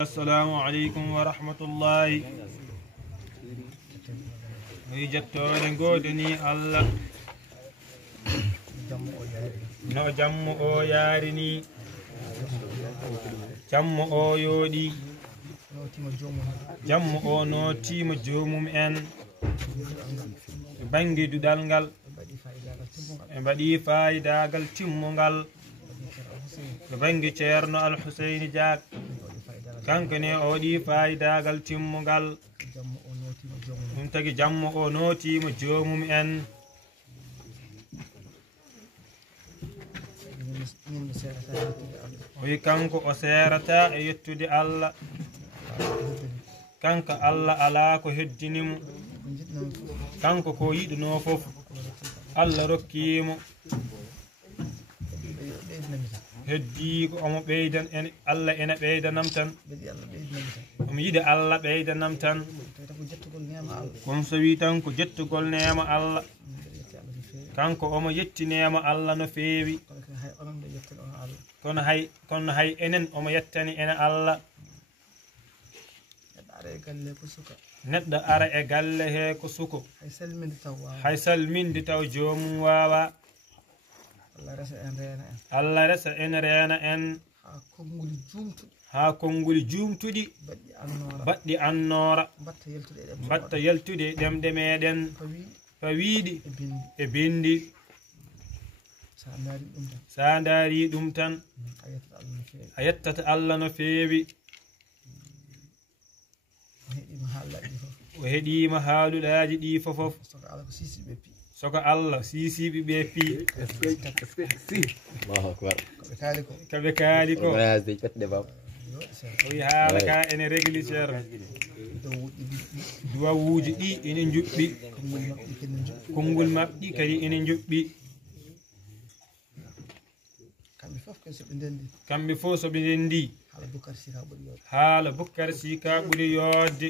السلام عليكم ورحمة الله ويجتون غودني الله no jammu o yarini jammu o yodi jammu o notima jomum en bangi dudal ngal e badi faydagal timmungal e bangi ceerno Al Husseini Diak kankane o waɗi faydagal timmugal ɗum tagi jammu o notima jomum en o wi kanko o serata e yettude Allah kanka Allah ala ko heddinimo kanko ko yiɗuno fof Allah rokkimo heddi ko omo ɓeydan en Allah ena ɓeydanam tan omo yiɗi Allah ɓeydanam tan kono so wi tan ko jettugol nema Allah kanko omo yetti nema Allah no feewi kono hay enen omo yettani ena Allah neɗɗo ara e galle he ko suko hay salminde taw jomum wawa Allah resa en reena en ha konguli jumtuɗi baɗɗi annora batta yaltude ɗemɗe meɗen fawiɗi e bindi sa daari ɗum tan a yettata Allah no feewi o heɗima haaluɗaji ɗi fofof soko Allah sisiɓe ɓe pi kaɓe kaali ko o wi haala ka ene régli ceerno duwawuji ɗi ene juɓɓi konngol maɓɓi kadi ene juɓɓi kamɓe fof soɓe ndendi haala Boucar Sy ka ɓuuri yodde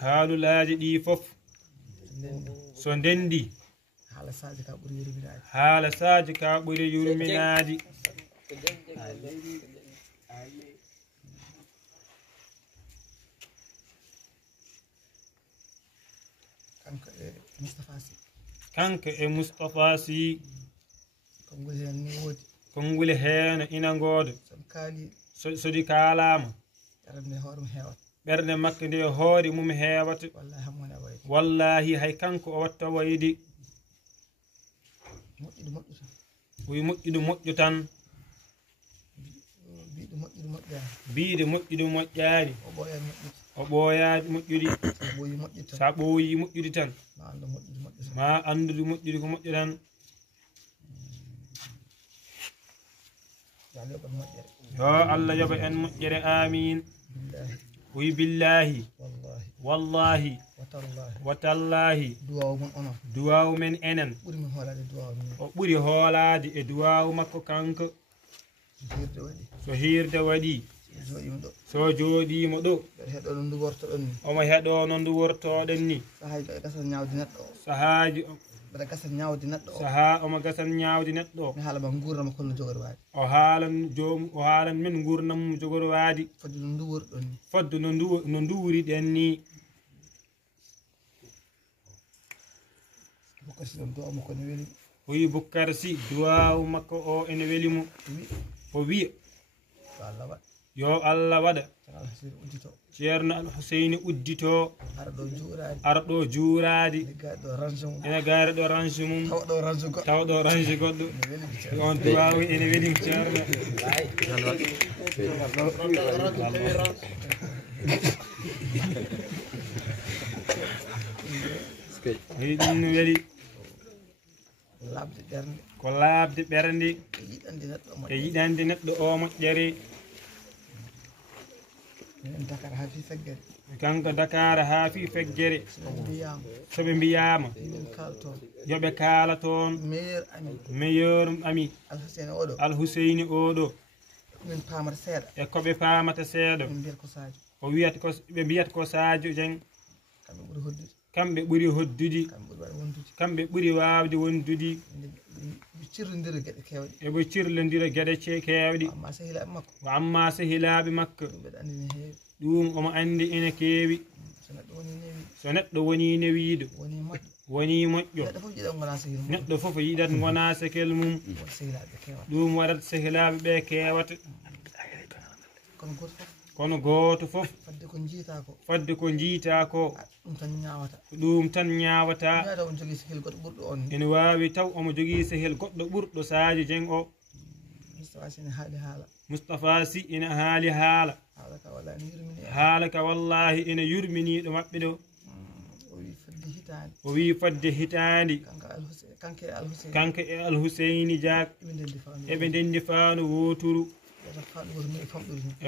haalulaji ɗi fof so ndendi haala saji ka ɓuuri yurminadi kanko e Moustapha Sy konnguli heno ina ngoodo sodi kaalama ɓernde makko nde hoore mum heewata wallahi hay kanko o watta waydi oyi moƴƴudu moƴƴu tan biide moƴƴudu moƴƴaani o ɓooyaadi moƴƴuɗi sa ɓooyi moƴƴuɗi tan ma anndude moƴƴuɗi ko moƴƴu tan yo Allah yoɓa en moƴƴere amin wi billahi wallahi watallahi duwawu men enen o ɓuri hoolade e duwawu makko kanko so hirde waɗi so jooɗimo ɗo omo heɗo no ndu wortoɗen ni sahaji saha omo gasan ñawdi neɗɗo o haalan men gurnam mum jogoro waadi fodde no nduwuri ɗen ni o wi Boucar Sy duwawu makko o ene welimo o wiya yo Allah waɗa ceerno Al Husseini uddito arɗo juuradi ene gaari ɗo range mum tawa ɗo range goɗɗo on duwawu ene welimo ceerno wi ɗum no weli ko laabde ɓernde e yiɗande neɗɗo o moƴƴere kanko Dakar ha fi feggere soɓe mbiyama yoɓe kaala toon meilleur ami Al Husseini oɗo e koɓe paamata seeɗa o wiyata ko ɓe mbiyata ko Sadio Dieng kamɓe ɓuri hoddudi kamɓe ɓuri waawde wondudi eɓe cirlodira geɗe keewɗi wa amma sehilaaɓe makko ɗum omo anndi ene keewi so neɗɗo woni newiiɗo woni moƴƴo neɗɗo fof yiɗat wonaa sekel mum ɗum waɗat sehilaaɓe ɓe keewata kono gooto fof fadde ko njiitaa ko ɗum tan ñaawata ene waawi taw omo jogii sehel goɗɗo ɓurɗo Sadio Dieng o Moustapha Sy ene haali haala ka wallahi ene yurminiiɗo maɓɓe ɗo o wii fadde hitaandi kanko e Alhuseyni Diak eɓe ndenndi faano wooturu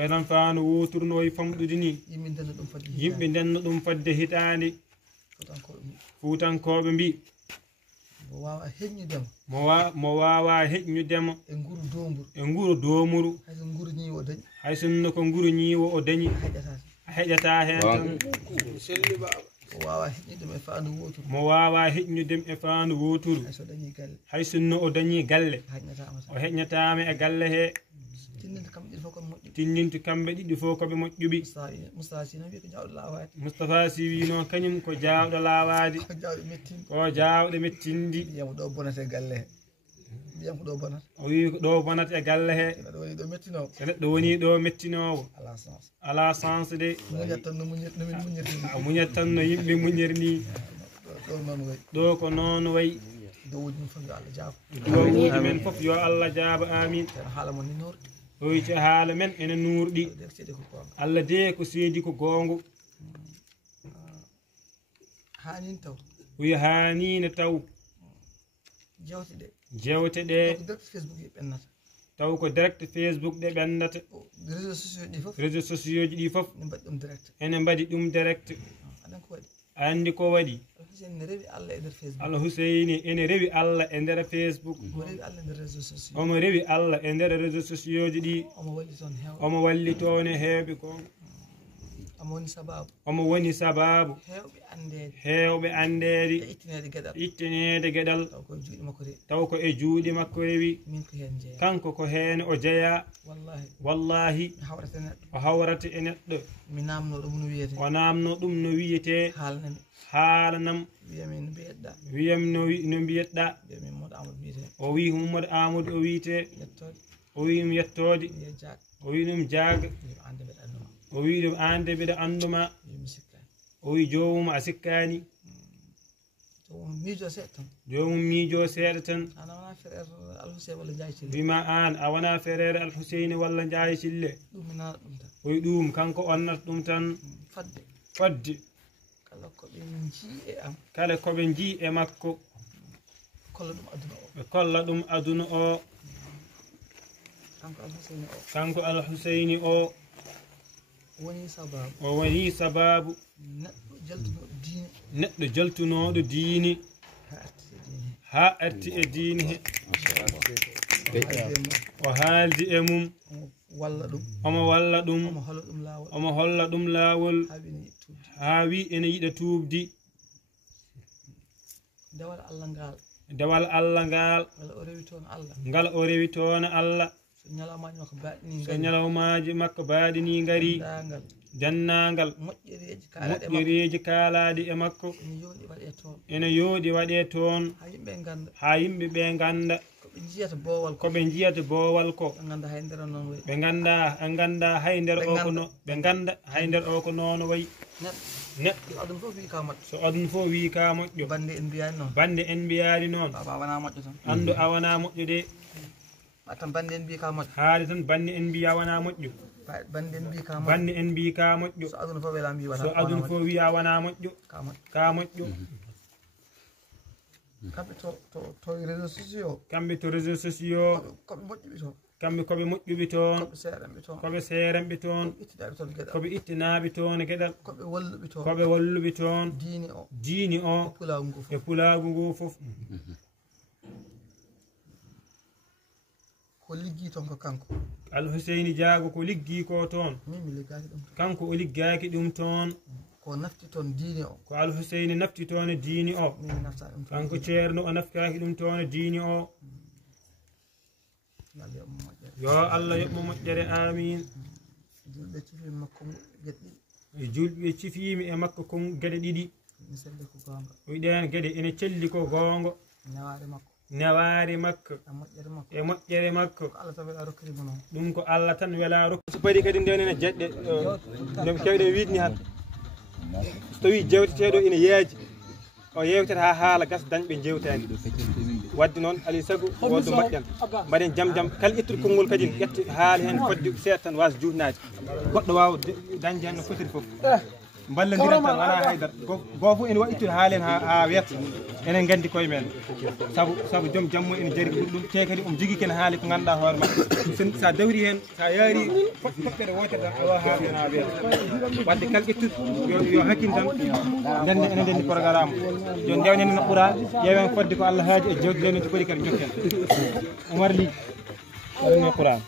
eɗan faano wooturu no wayi famɗude ni yimɓe ndenno ɗum fadde hitaandi Fuutankooɓe mbi mo waawa heƴñudema e nguru doomuru hay sinno ko nguru ñiiwo o dañi a heƴata heen tan mo waawa heƴñudem e faandu wooturu hay sinno o dañi galle o heƴñataama e galle hee tinninto kamɓe ɗiɗi fof koɓe moƴƴuɓi Moustapha Sy wi noon kañum ko jaawɗo laawaade ko jaawɗo mettindi o wi ko ɗo bonata e galle hee so neɗɗo woni ɗo mettinoowo alaa sens de a muñat tan no yimɓe muñiri ni ɗo ko noon wayi dowuji men fof yo Allah jaaba amin o wiite haala men ene nuurɗi Allah de ko seedi ko goongo wi haaniino taw jewte ɗe taw ko direct Facebook ɗe ɓennata réseaux sociaux ji ɗi fof ene mbaɗi ɗum direct a anndi ko waɗi Alhuseyni ene rewi Allah e nder Facebook omo rewi Allah e nder réseaux sociaux ji ɗi omo walli toon e heewɓe goonga omo woni sababu heewɓe andeede ittineede geɗal taw ko e juuɗe makko rewi kanko ko heen o jeya wallahi o hawrata e neɗɗo o naamno ɗum no wiyetee haalanam wiyam no mbiyetɗa o wi ko Mamadou Amadou o wiyetee o wi ɗum yettoode o wi ɗum jaaga o wi ɗum ande mbiɗa anduma o wi joomum a sikkaani joomum miijo seeɗa tan wima an a wona frére Alhuseyni walla Ndiaye Sille o wi ɗum kanko onnata ɗum tan fadde kala koɓe njii e makko ɓe kolla ɗum aduna o kanko Alhuseyni o o woni sababu neɗɗo jaltunooɗo diini haa arti e diini he o haaldi e mum omo walla ɗum omo holla ɗum laawol haa wi ene yiɗa tuubdi dewal Allah ngal ngal o rewi toon Allah so ñalawmaaji makko baaɗini ngari jannangal moƴƴereeji kaalaadi e makko ene yooɗi waɗee toon haa yimɓe ɓe ngannda ko ɓe njiyata boowal ko ɓe ngannda hay nder o ko ɓe ngannda hay nder o ko noon wayi neɗɗo so aduna fof wii ka moƴƴo bande en mbiyaani noon anndu a wonaa moƴƴo de haali tan bande en mbiya wonaa moƴƴo bande en mbi ka moƴƴo so aduna fof wiya wona moƴƴo ka moƴƴo kamɓe to réseaux sociaux kamɓe koɓe moƴƴuɓe toon koɓe seeranɓe toon koɓe ittinaɓe toon gueɗal koɓe walluɓe toon diini o e pulaagu ngu fof ko liggi toon ko kanko Alhuseyni Diago ko liggi ko toon kanko o liggaki ɗum toon ko ko al Hussein nafti toon diini o kanko ceerno o naftaki ɗum toon diini o yo Allah yoɓmo moƴƴere amin julɓe cifimi e makko kon gueɗe ɗiɗi wiɗen gueɗe ene celli ko gongo neware makko e moƴƴere makko ɗum ko Allah tan wela rokku so paari kadi ndewnen jeɗɗe no kewɗen wiidni han so tawi jewteteɗo ina yeeji o yewtata ha haala gas dañɓe jewtani wadde noon alay saago woddo mbaɗɗen mbaɗen jam jam kala ƴettude konngol kadi ƴetta haali hen fodde seeɗa tan wasa jutnade goɗɗo wawa dañde hen no fotiri foof ballodiran tan wona haydara goo fof ene waɗi ittude haalen ha wiyata enen gandi koye men saabu joom jammo ene jari ɗum te kadi omo jogui ken haali ko ganduɗa hoore makko sa dawri hen sa yaari toɓɓere wotere tan awa haali hen ha wiyata wadde kala ƴettude yo hakkille tan gandi enen ndenni programme yo ndewnen no ɓuura ƴeewen fodde ko Allah haaji e jewte no to foti kadi jokken Oumar Ly waɗanno Qur'an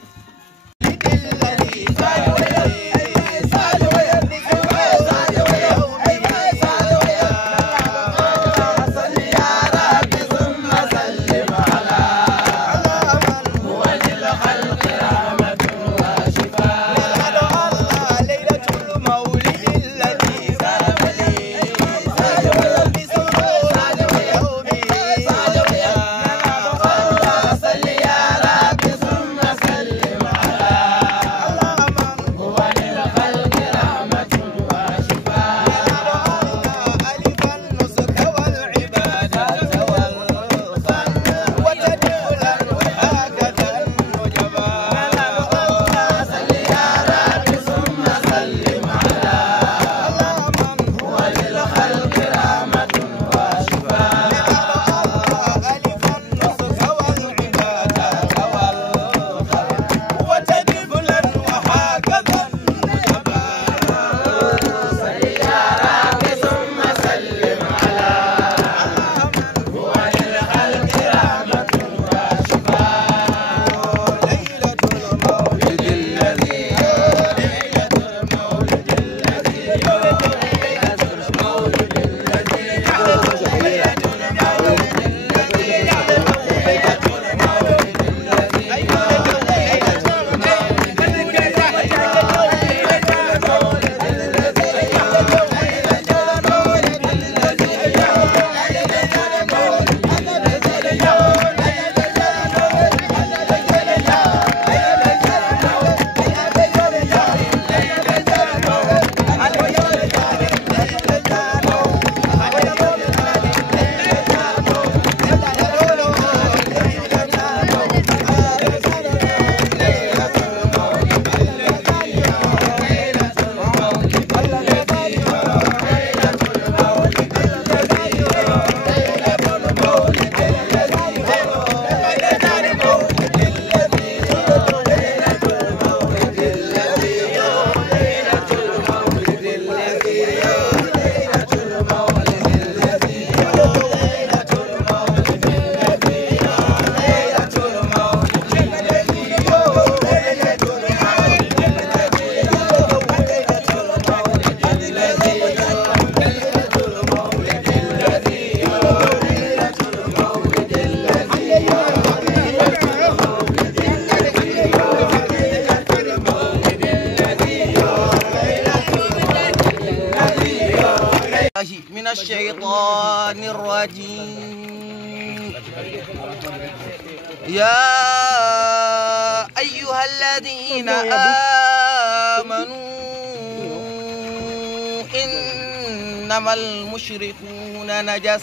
من الشيطان الرجيم يا أيها الذين آمنوا إنما المشركون نجس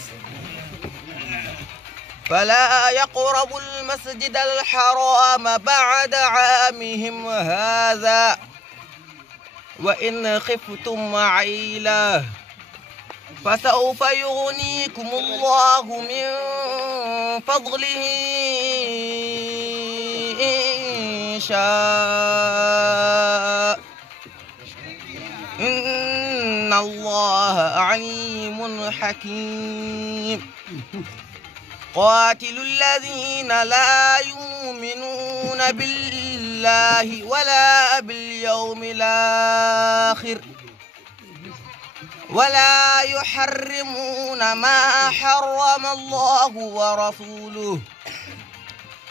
فلا يقربوا المسجد الحرام بعد عامهم هذا وإن خفتم عيلة فسوف يغنيكم الله من فضله إن شاء إن الله عليم حكيم قاتلوا الذين لا يؤمنون بالله ولا باليوم الآخر ولا يحرمون ما حرم الله ورسوله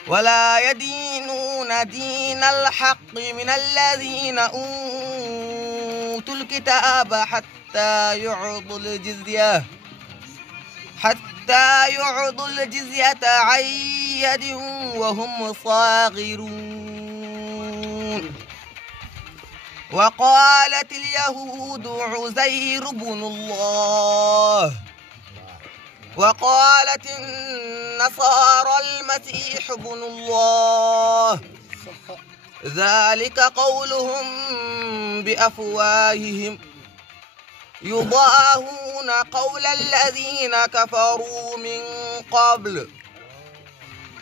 ولا يدينون دين الحق من الذين أوتوا الكتاب حتى يعطوا الجزية عن يد وهم صاغرون وقالت اليهود عزير بن الله وقالت النصارى المسيح بن الله ذلك قولهم بأفواههم يضاهون قول الذين كفروا من قبل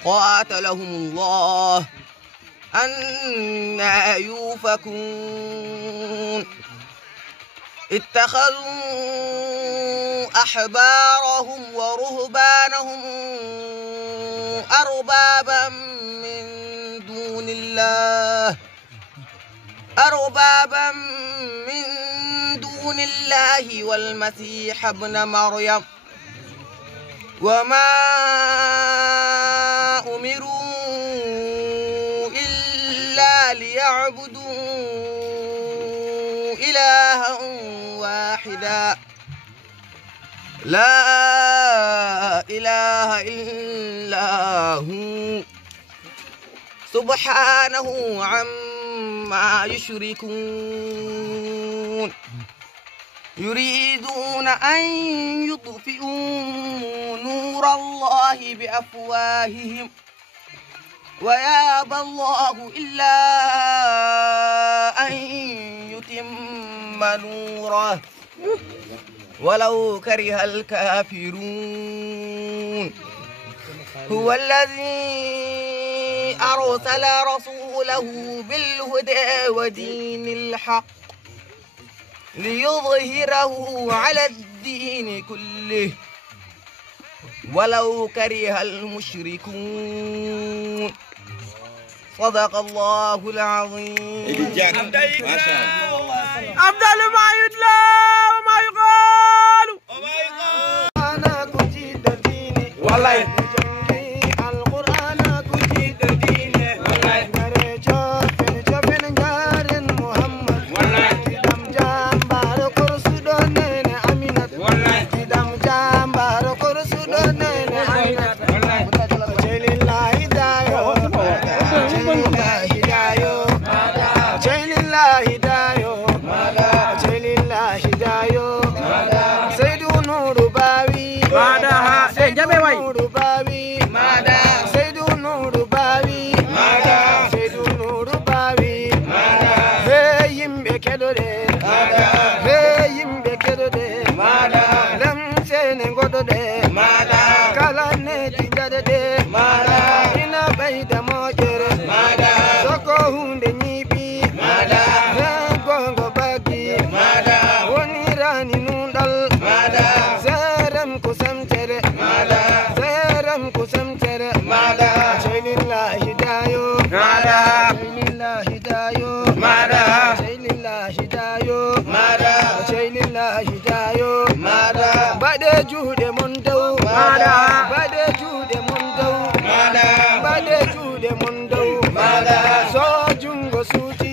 قاتلهم الله أنى يؤفكون اتخذوا أحبارهم ورهبانهم أربابا من دون الله والمسيح ابن مريم وما أمروا إلا ليعبدوا إلها واحدا لا إله إلا هو سبحانه عما يشركون يريدون أن يطفئوا نور الله بأفواههم ويابى الله إلا أن يتم نوره ولو كره الكافرون هو الذي أرسل رسوله بالهدى ودين الحق ليظهره على الدين كله ولو كره المشركون صدق الله العظيم. أفضل ما يتلى وما يقال أنا كنت ديني والله القرآن كنت ديني والله جابن جارن محمد والله دم جامبار كرسدونين أمينة والله دم جامبار كرسدونين أمينة والله جيل الله دايو جيل الله دايو جيل الله دايو جيل الله دايو سيدو نور باوي مادها سيجابي واي نور باوي سيدو نور باوي سيدو نور باوي hey yimɓe keɗoɗe hey yimɓe keɗoɗe lem sene goɗoɗe kala neti jaɗeɗe ina ɓeyda moƴere soko hunde ñiiɓi gongo baggi wonirani nunɗal serem ko semtere jeylillahi dayo jeylillahi dayo jeylillahi dayo jeylillahi dayo baɗe juuɗe mon dow baɗe juuɗe mon dow baɗe juuɗe mon dow so jungo suuti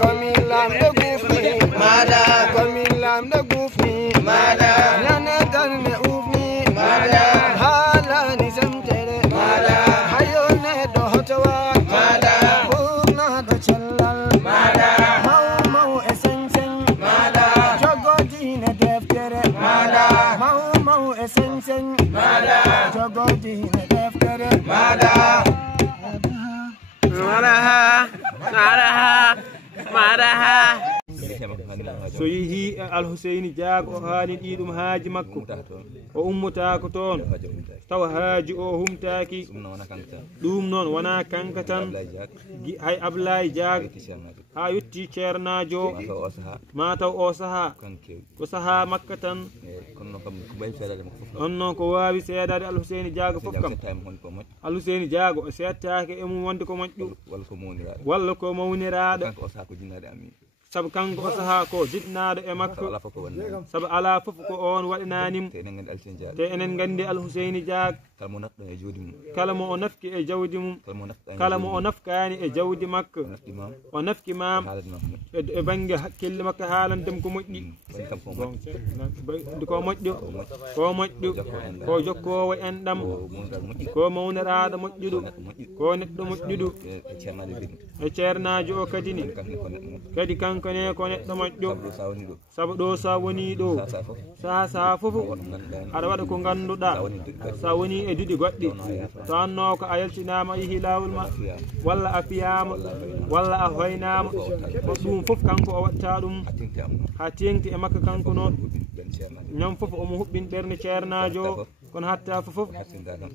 komin lamɗo gufni nane darne ufni haalani semtere hayo neɗɗo hotowa ɓurnaɗo cellal maw e seŋseŋ jogodine deftere maw e seŋseŋ jogodine deftere so yehi Al-Huseyni Jaago o haali ɗiɗum haaji makko o ummotako toon tawa haaji o humtaki ɗum noon wona kanka tan hay Ablaye Jaago ha yetti ceernajo ma taw o saaha ko saaha makka tan on noon ko wawi seedade Al-Huseyni Jaago fof kam Al-Huseyni Jaago o settake e mum wonde ko moƴƴu walla ko mawniraɗo sabu kanko o sahaa ko jiɗnaɗo e makko sabu ala fof ko on waɗinanim te enen gandi Al-Huseyni Diag kala mo o nafki e jawdi mum kala mo o nafkani e jawdi makko o nafki mam e banggue hakkille makko haalandem ko moƴƴi ko moƴƴo ko jokkowo enɗam ko mawniraɗo moƴƴuɗo ko neɗɗo moƴƴuɗo e ceernajo o kadini kadi kankone ko neɗɗo moƴƴo sabu ɗo sa woni ɗo saha fof aɗa waɗa ko ganduɗa sa woni e duɗi goɗɗi to anno ko a yaltinama a yeehi lawol ma walla a fiyama walla a hoynama ko ɗum fof kanko o watta ɗum ha tengti e makko kanko noon ñam fof omo huɓɓin ɓernde ceernajo o kono hatta fof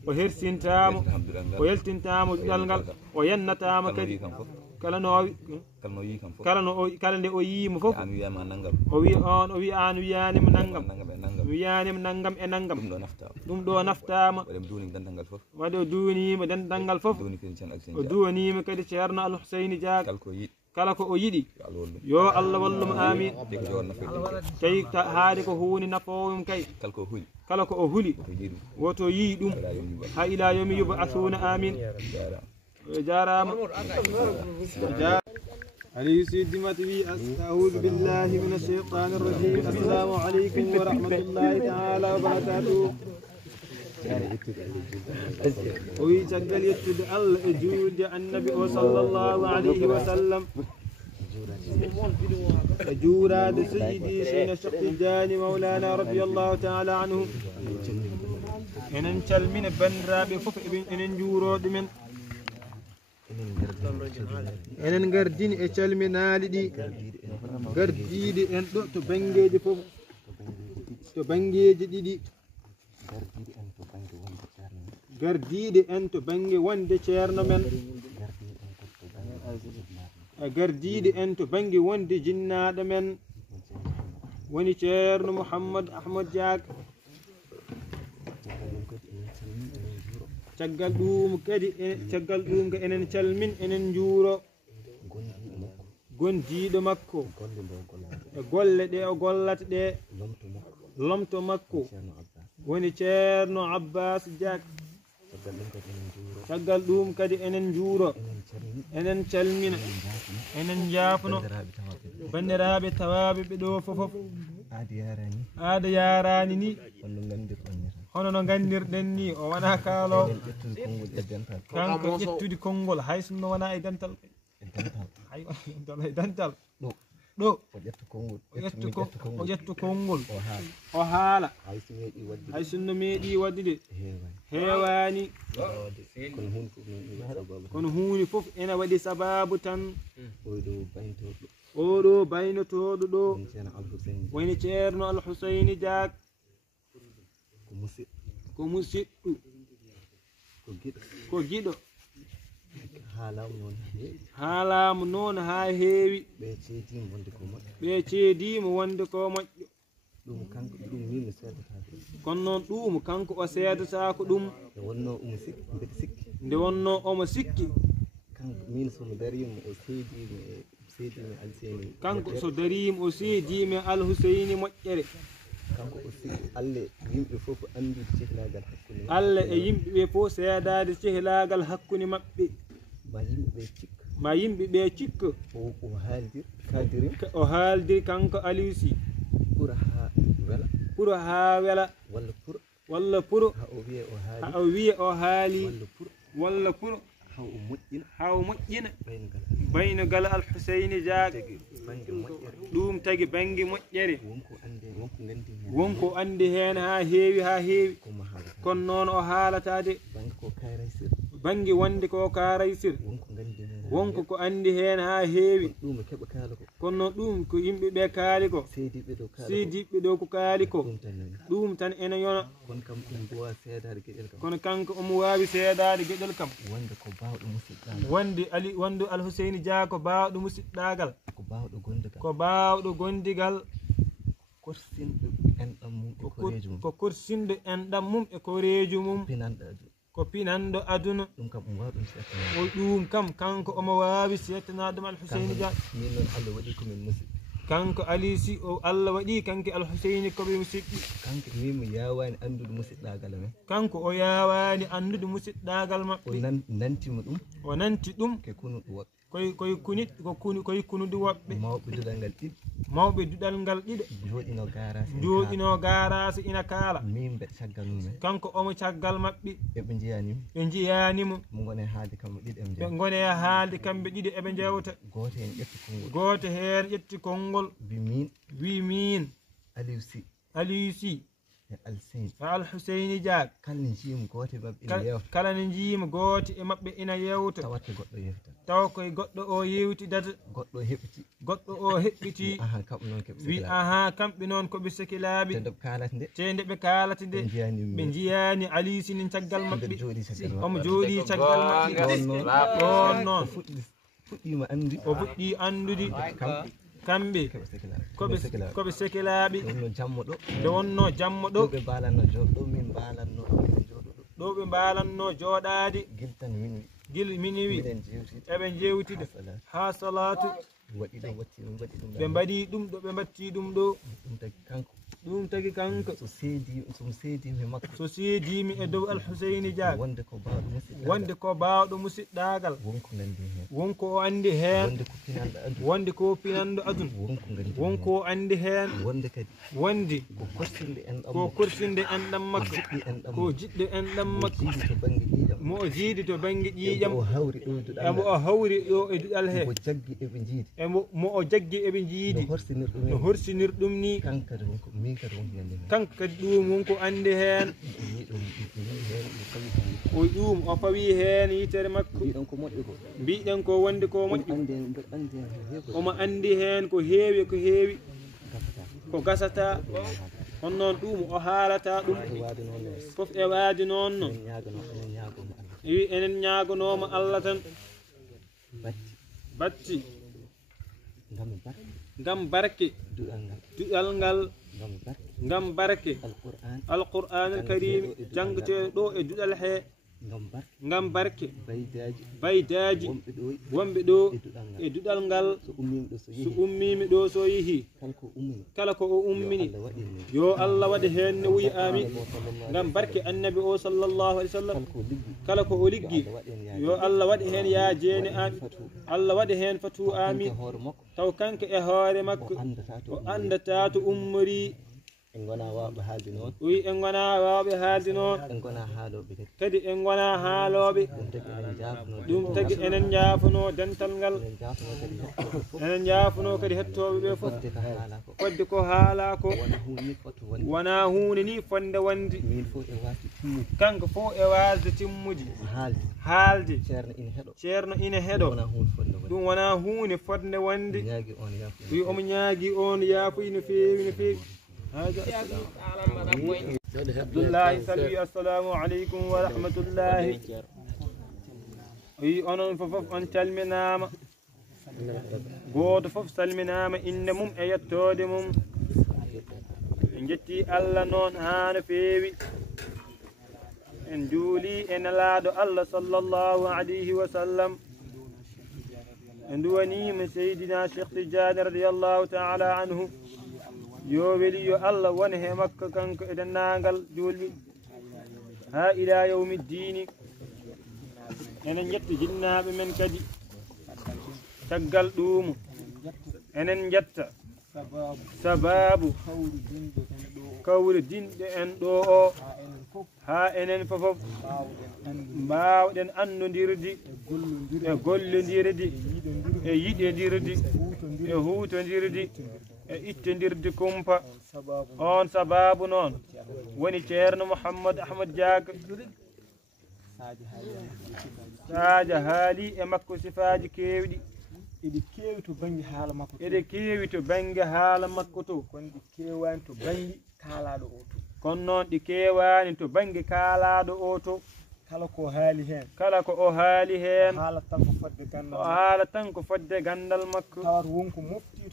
o hersintamo o yaltintamo juɗal ngal o yennatama kadi kala nde o yiimo fof o wi on o wi an wiyanima naggam wiyanima naggam e naggam ɗum ɗo naftama waɗi o duwanima dendal ngal fof o duwanima kadi ceerno Al-Huseyni Diag kala ko o yiɗi yo Allah wallum amin tawi haade ko huuni nafowum kay kala ko o huuli woto yi ɗum ha ila yomi yub'athuna amin jarama علي سيدي ماتبي أعوذ بالله من الشيطان الرجيم السلام عليكم ورحمة الله تعالى وبركاته ويتقل يتد الله جود النبي صلى الله عليه وسلم جوراد سيدي شين الشق الجاني مولانا رضي الله تعالى عنه إننشل من بن رابي فف ابن إنن جورود من enen gardini e calminaali ɗi gardiide en ɗo to bangeeji fof to bangeeji ɗiɗi gardiide en to bange wonde ceerno men e gardiide en to bange wonde jinnaaɗo men woni ceerno Mouhammad Ahmad Diag caggal ɗum kadi caggal ɗum ka enen calmin enen juuro gondiiɗo makko e golle ɗe o gollata ɗe lomto makko woni ceerno Abbas Diag caggal ɗum kadi enen juuro enen calmina enen jaafno bandiraɓe tawaɓe ɓe ɗo fofof aada yarani ni hono no gandirɗen ni o wona kaalowo kanko ƴettude konngol hay sinno wona e dental hay e dental ɗo o ƴettu konngol o haala hay sinno meeɗi waddude heewani kono huuni fof ene waɗi sababu tan oɗo baynotoɗo ɗo woni ceerno Al-Huseyni Diag ko musidɗo ko giɗo haalamu noon ha heewi ɓe ceedima wonde ko moƴƴo kono noon ɗum kanko o seedata ko ɗum nde wonno omo sikki kanko so darima o seedima Al-Huseyni moƴƴere Allah e yimɓe ɓe fof seedade cehlagal hakkunde maɓɓe ma yimɓe ɓe cikka o haaldir kanko Aliou Sy pour ha wela walla pour ha o wiya o haali walla pour ha o moƴƴina baynogal Al-Huseyni Diag ɗum tagi bangi moƴƴere wonko andi hen ha heewi kono noon o haalatade bangi wonde ko karaysir wonko ko andi hen ha heewi kono noon ɗum ko yimɓe ɓe kaali ko seediɓe ɗo ko kaali ko ɗum tan ene yona kono kanko omo wawi seedade gueɗel kam wonde Al-Huseyni Diag ko bawɗo musidɗagal ko bawɗo gondigal ko korsinɗo enɗam mum e koreeju mum ko pinando aduna ɗum kam ɗum waɗum settana o ɗum kam kanko omo wawi settanadum al Hussein Dia min noon Allah waɗi komin musidɓe kanko alisi o Allah waɗi kanke al Hussein koɓe musidɓe kanko mimo yawani andude musidɗagal men kanko o yawani andude musidɗagal maɓɓe o nantima ɗum o nanti ɗum ke kunuɗo woɓɓe koye kunit koye kunude woɓɓe mawɓe duɗal ngal ɗiɗi mawɓe duɗal ngal ɗiɗi jooɗino garasi ina kaala min mbeɗa caggal mumen kanko omo caggal maɓɓe eɓe jiyanimo ɓe jiyanimo mo gone haalde kamɓe ɗiɗi eɓe ɓe gone haalde kamɓe ɗiɗi eɓe jewta goto hen ƴetti konngol goto hen ƴetti konngol wi min Aliou Sy e Alseyni al Hussein Dia kala ne jiimi goto e maɓɓe ina yewta kala ne jiima goto e maɓɓe ina yewta tawatte goɗɗo yewta taw koye goɗɗo o yewtidata goɗɗo heɓɓiti goɗɗo o heɓɓiti kamɓe noon keɓe wi aha kamɓe noon koɓe sekilaɓe te nde ɓe kalata nde ɓe jiyani Aliou Sy nin caggal maɓɓe omo jooɗi caggal maɓɓe ɗon noon fuɗɗima andi o fuɗɗi andude kamɓe koɓe sekilaɓe nde wonno jamma ɗo ɓe mbalanno ɗo min mbalanno ɗo ɓe mbalanno jooɗade gil minuwi eɓe jewtida ha salatu ɓe mbaɗi ɗum ɗo ɓe mbatti ɗum ɗo ɗum tagi kanko so seedimi e dow al Hussein Dia wonde ko bawɗo musidɗagal wonko o andi hen wonde ko pinanɗo aduna wonko o andi hen wonde ko korsinde enɗam makko ko jiɗɗo enɗam makko mo o jiidi to banggue ƴiƴam emo o hawri ɗo e duɗal he mo o jaggi eɓe jiidi no horsinir ɗum ni kanko kadi ɗum wonko andi hen o ɗum o fawi hen yitere makko mbiɗen ko wonde ko moƴƴi omo andi hen ko heewi ko gasata on noon ɗum o haalata ɗum fof e waadi noon no wi enen ñagonoma Allah tan batti ngam barke duɗal ngal ngam barke alqur'an al karim jangteɗo ɗo e duɗal he ngam barke baydaji wonɓe ɗo e duɗal ngal so ummimi ɗo so yeehi kala ko o ummini yo Allah waɗa hen ne wuyi amin ngam barke annabi o sallallahu alaihi wasallam kala ko o liggi yo Allah waɗa hen ya jeeni amin Allah waɗa hen fatu amin taw kanko e hoore makko o andata to ummori en gona wawɓe haalde noon en gona wawɓe haalde noon en gona haaloɓe kadi en gona haaloɓe ɗum tagi enen jaafono dental ngal enen jaafono kadi hettoɓe ɓe fof fodde ko haala ko wona hunde ni fonde wonde kanko fof e wasde timmude haalde ceerno ina heeɗo ɗum wona hunde fonde wonde wi omo ñaagui on yaafoyi no feewi no feewi Abdullahi salwi assalamu aleykum wa rahmatullahi wi onon fof on calminama goto fof salminama inde mum e yettode mum en jetti Allah noon ha no feewi en juuli e nelaɗo Allah sallallahu alayhi wa sallam en duwanima seydina Cheikh Tidiane radiyallahu ta'ala anhu yo weli yo Allah wona he makko kanko e dennagal julɓe ha ila yawmi ddini enen jetti jinnaɓe men kadi caggal ɗum enen jetta sababu kawre dinɗe en ɗo o ha enen fofof mbawɗen andodirdi e gollodirdi e yiɗodirdi e hutodirdi e ittodirdi kumpa on sababu noon woni ceerno Mouhammad Ahmad Diack saaja haali e makko sifaji kewɗi eɗi kewi to banggue haala makko eɗe kewi to banggue haala makko to kono ɗi kewani to banggue kaalaɗo o to kono noon ɗi kewani to banggue kaalaɗo o to kala ko haali hen kala ko o haali hen haala tan ko fodde gandal o haala tan ko fodde gandal makko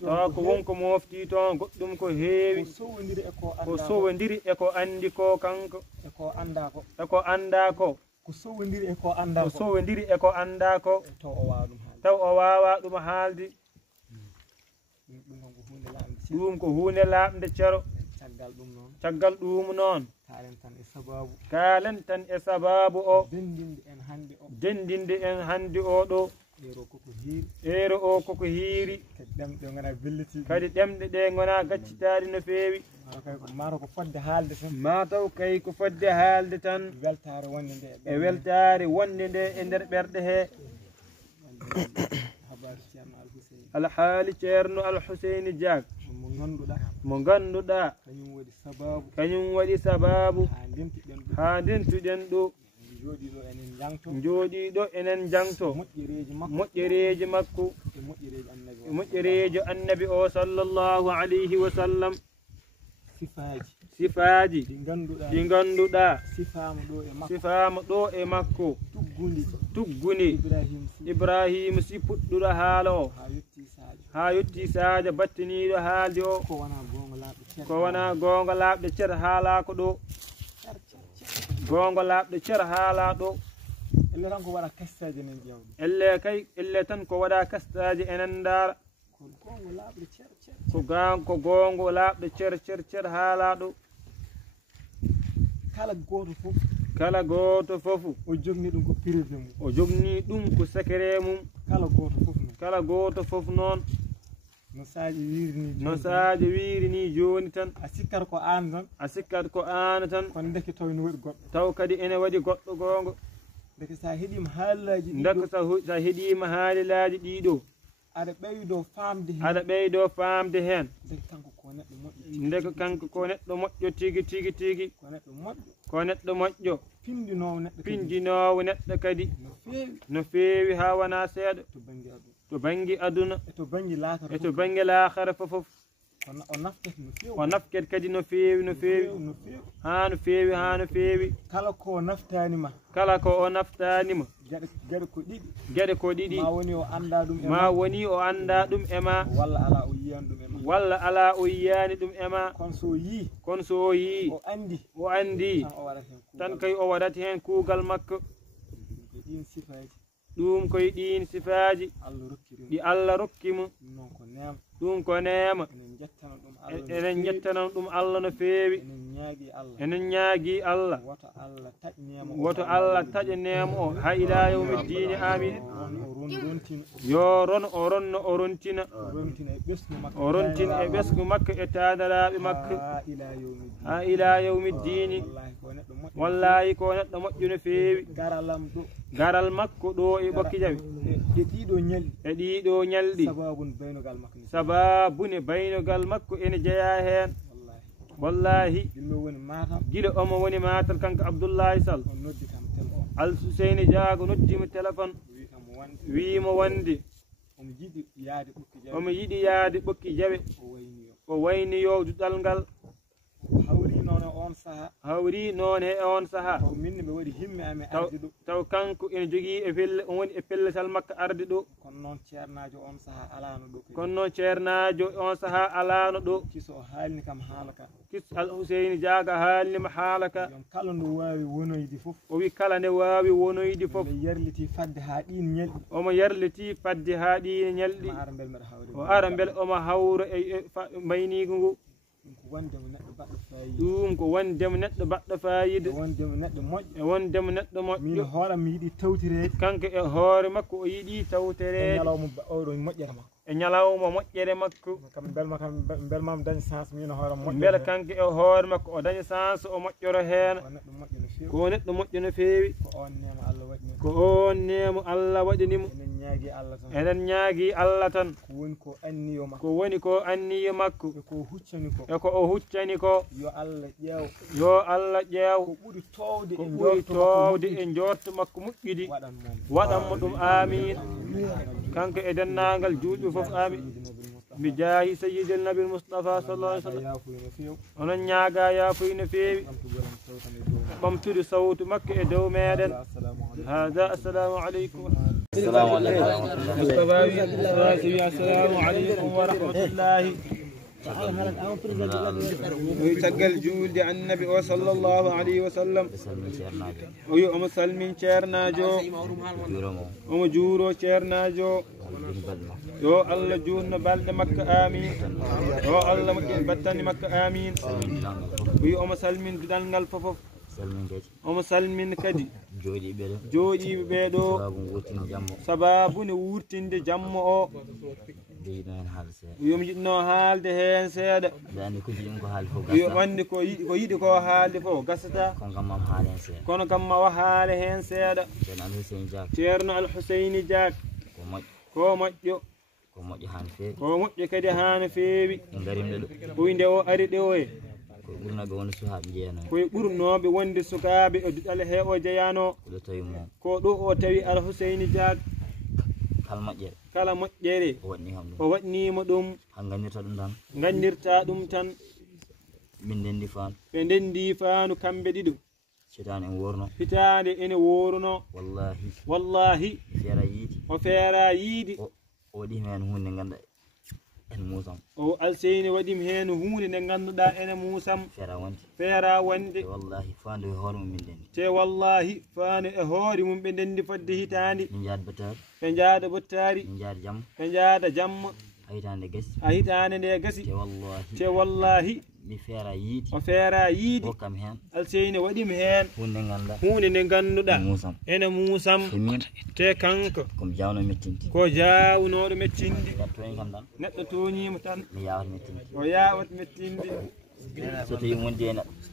tawa ko wonko mofti toon goɗɗum ko heewi ko sowodiri e ko andi ko kanko e ko anda ko ko sowodiri e ko anda ko sowodiri e ko anda ko taw o wawa ɗum haalde ɗum ko hunde lamde cero caggal ɗum noon kalen tan e sababu o dendinde en hande o ɗo ero o koko hiiri kadi ɗemɗe ɗe gona gaccitaɗi no feewi mataw kay ko fodde haalde tan e weltare wonde nde e nder ɓerɗe he alhaali ceerno Alhuseyni Diag mo ganduɗa kañum waɗi sababu ha dentuɗen ɗo jooɗiɗo enen jangto moƴƴereji makko e moƴƴereji annabi o sallallahu alayhi wa sallam sifaji ɗi ganduɗa sifama ɗo e makko tugguni Ibrahima si puɗɗuɗo haala o ha yetti Sadio battiniɗo haalde o ko wona gonga laaɓde cer haala ko ɗo gonga laaɓde cer haala ɗo elle tan ko waɗa kastaji enen ndaara ko gongo laaɓde cer haala ɗo kala goto fofu o jogni ɗum ko privé mum o jogni ɗum ko secret mum kala goto fof noon no Sadio wirini joni tan a sikkat ko an tan kono deke taw ne waɗi goɗɗo taw kadi ene waɗi goɗɗo gonga deke sa heeɗima haalillaji ndaka sa heeɗima haalillaji ɗiɗo aɗa ɓeydo famde hen ndeke kanko ko neɗɗo moƴƴo tigi ko neɗɗo moƴƴo pindinowo neɗɗo kadi no feewi ha wona seeɗa to banggue aduna e to banggue laakhara fofof o nafket kadi no feewi ha no feewi kala ko o naftanima gueɗe ko ɗiɗi ma woni o anda ɗum e ma walla ala o yiyani ɗum e ma kono so o yi o andi tan kay o waɗata hen kuugal makko ɗum koye ɗin sifaji ɗi Allah rokkimo ɗum ko neema enen jettanon ɗum Allah no feewi enen ñaagui Allah woto Allah taƴa neema o ha ila yawmiddin amin yo ron o ronno o rontina e ɓesgu makko e tadaraɓe makko ha ila yawmiddin wallahi ko neɗɗo moƴƴo no feewi garal makko ɗo e ɓokki jaɓe e ɗiɗo ñalɗi sababune baynogal makko ene jeeya hen wallahi guila omo woni Matam kanko Abdoullahi Sall Alhuseyni Diag noddimo téléphone wiimo wonde omo yiɗi yaade ɓokki jaɓe o wayniyo duɗal ngal hawri noon e on saaha taw kanko ene jogui e pelle on woni e pelletal makko arde ɗo kono noon ceernajo on saaha alano ɗo kis Alhuseyni Diag haalnima haala ka o wi kala nde wawi wonoyde foof omo yarliti fadde ha ɗin ñalɗi o ara beele omo hawra e maynigo ngu ɗum ko wondemo neɗɗo baɗɗo fayida e wondemo neɗɗo moƴƴo kanko e hoore makko o yiiɗi tawterede e ñalawma moƴƴere makko beele kanko e hoore makko o daña chance o moƴƴoro hen ko neɗɗo moƴƴo no feewi ko on nemo Allah waɗanimo enen ñaagui Allah tan ko woni ko anniyo makko e ko o huccani ko yo Allah ƴeew ko ɓuuri towde e jorto makko moƴƴude waɗanmo ɗum amin kanko e dennagal juuɗe fof amin bi jaahi sayyidil nabil Mustafa sallallahu alaihi wasallam onon ñaaga yaafuy no feewi ɓamtude sawtu makko e dow meɗen hada assalamu aleykum Mustafa wi assalamu aleykum wa rahmatullahi ويتقل جود عن النبي صلى الله عليه وسلم ويوم سلمين شيرناجو ومجورو شيرناجو يو الله جون بالد مكة آمين يو الله مكين بطاني مكة آمين ويوم سلمين دانغال فوفوف وم سلمين كدي جودي بيدو سبابو نورتين دي جامو يوم جدنا حال ده هين سيادة يوم عندي كويدي كو حال ده فو قصتا كون كم ما حال هين سيادة تيرنا الحسين جاك كو مجيو كو مجيو كده هان فيبي وين ده أريد ده koye ɓurnoɓe wonde sukaɓe e duɗal he o jeyano ko ɗo o tawi alhuseyni diag kala moƴƴere o waɗnimo ɗum gandirta ɗum tan ɓe ndendi faanu kamɓe ɗiɗo hitande ene worno wallahi o feera yiidi o alseyni waɗim hen hunde nde ganduɗa ene musam feera wonde te wallahi faanu e hoore mum ɓe ndendi fodde hitande ɓe jaada bottari ɓe jaada jamma a hitande nde gasi te wallahi o feera yiidi alseyni waɗim hen hunde nde ganduɗa ene musam te kanko ko jawnoɗo mettinde neɗɗo toñima tan o yawat mettinde so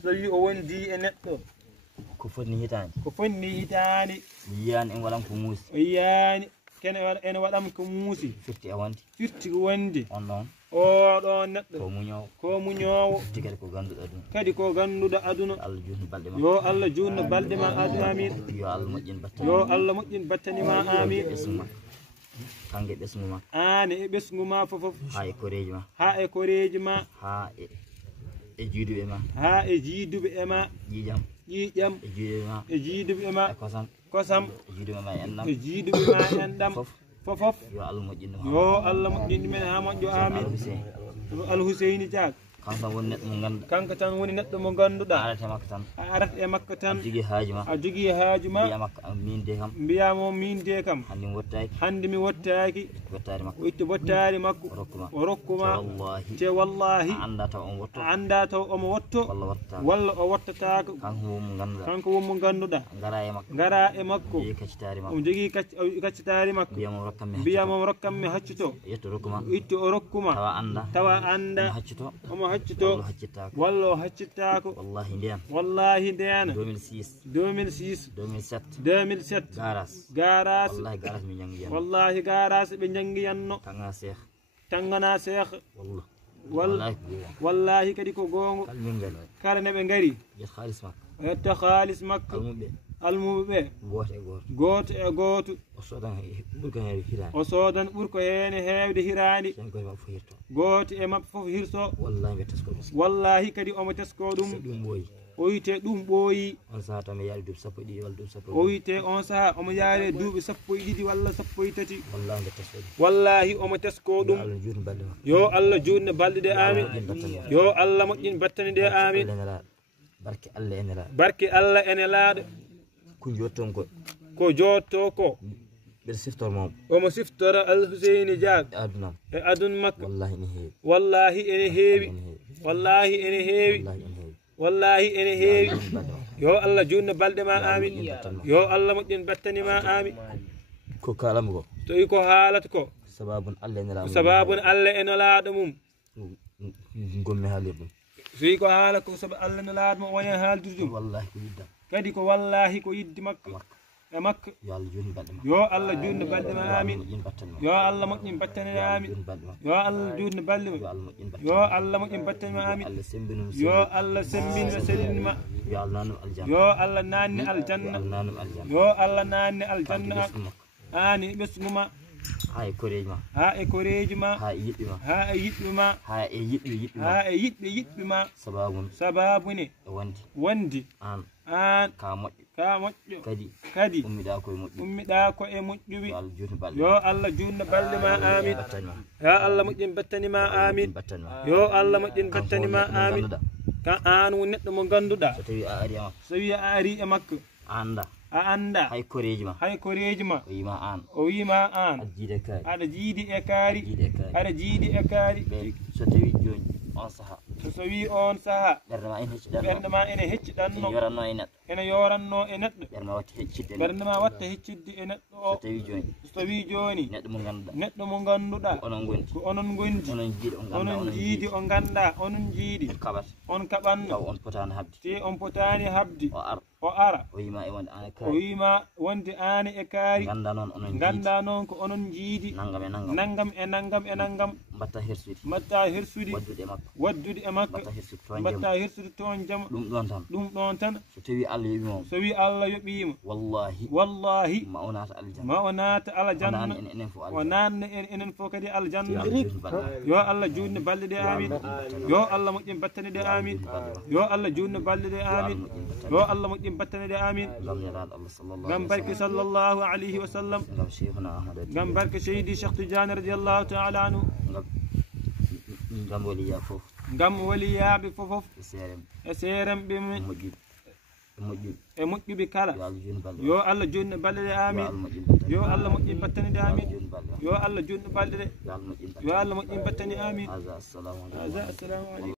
tawi o wondi e neɗɗo ko fonni hitande o yiyani kene ene waɗam ko muusi firti ko wondi oɗon neɗɗo ko muñowo kadi ko ganduɗa aduna yo Allah junno balɗe ma aduna amin yo Allah moƴƴin battanima amin an e ɓesgu ma fofof ha e koreji ma ha e jiiduɓe e ma ƴiƴam e jiiduɓe e ma kosam e jiiduɓe ma enɗam fofof yo Allah moƴƴinɗi men ha moƴƴo amin alhuseyni diag kanko tan woni neɗɗo mo ganduɗa a arat e makko tan a jogui haaju ma mbiyamo min de kam hande mi wottaki o itta bottari makko o rokkuma te wallahi a anda taw omo wotto walla o wottatako kanko wonmo ganduɗa gara e makko omo jogui kaccitari makko mbiyamom rokkanmi haccuto itto o rokkuma tawa anda omo haccuto walla o haccittako wallahi ndeyana 2006 garas wallahi garas ɓe jangiyanno tangana cheikh wallahi kadi ko gongo kala neɓe gari yetta halis makko almuɓe goto e goto o soodan ɓurko hene hewde hirani goto e mabɓe foof hirso wallahi kadi omo tesko ɗum o yite ɗum ɓooyi o yite on saaha omo yaare duuɓi 12 walla 13 wallahi omo tesko ɗum yo Allah junne balɗe ɗe amin yo Allah moƴƴin battane ɗe amin barke Allah ene laaɗo ko jotto ko omo siftora alhuseyni diag e aduna makko wallahi ene heewi wallahi ene heewi yo Allah junno balɗe ma amin yo Allah moƴƴin battani ma amin ko kalam go to ko haalata ko sababun Allah ene laaɗo mum gommi haalirɗum so ko haala ko sabu Allah ene laaɗo mo woni haaldude ɗum kadi ko wallahi ko yiddi makko e makko yo Allah junno balɗe ma amin yo Allah moƴƴin battane amin yo Allah junno balɗe ma yo Allah moƴƴin battane ma amin yo Allah sembina selinma yo Allah nanni aljanna yo Allah nanni aljanna ani ɓesguma ha e koreji ma ha e yiɗɓe ma ha e yiɗɓe yiɗɓe ma sababune wondi an ka moƴƴo ka moƴƴo kadi kadi ummiɗa koye moƴƴuɓe ummiɗa ko e moƴƴuɓe yo Allah jutnu balɗe yo Allah junna balɗe ma amin battanima ya Allah moƴƴin battanima amin battanima yo Allah moƴƴin battanima amin ganduɗa kan an woni neɗɗo mo ganduɗa so tawi a ari e makko so wi a ari e makko a anda a anda hay koreji ma hay koreji ma o yima an o wima an aɗa jiide kaari aɗa jiidi e kaari jiide kaari aɗa jiidi e kaari ɓe so tawi joni on saaha so wi on saaha ɓerde ma ene hecciɗanno ɓernde ma ene hecciɗanno yoranno e neɗɗo ene yoranno e neɗɗo ɓerde ma watti heccidde e ɓernde ma watta heccidde e neɗɗo o so tawi joni so wi joni neɗɗo mo ganduɗa neɗɗo mo ganduɗa onon gondi ko onon gondi onon jiiɗi on ganda onon jiidi o ganda onon jiidi on kaɓata on kaɓanno taw on potano habde te on potani habdi o ar o ara o yima e wonde an e o kaari wima wonde an e kaari ganda noon onon jiidi ganda noon ko onon jiidi naggam e naggam naggam e naggam e naggam mbatta hersude mbatta hersude waddude e makko waddude e makko mbatta hersude toon mbatta jaam hersude toon jama ɗum ɗon tan ɗum ɗon tan so tawi Allah yoɓimamo so wi Allah yoɓima wallahi wallahi ma o naata aljanna ma o naata aljanna onani en enen fof o aljanna nanne enen fof kadi aljanna yo Allah jutnu balɗe yo Allah junne balɗe ɗe amin yo Allah moƴƴin battane ɗe amin yo Allah junne balɗe ɗe amin yo Allah moƴƴin battane ɗe amin gam nelaɗo Allah sallallahu gam alaihi barke sallallahu alayhi wa sallam gam cheikhuna ahmad gam barke seydi Cheikh Tidiane radiallahu taala anhu gam waliya fof gam waliyaɓe fofof e seerem e seeremɓe men moƴƴuɓe e moƴƴuɓe e moƴƴuɓe kala yo Allah jutnu balɗe yo Allah junne balɗe ɗe amin yo Allah moƴƴin battane ɗe amin yo Allah junne balɗe ɗe yo Allah moƴƴin battane amin هذا السلام عليكم هذا السلام عليكم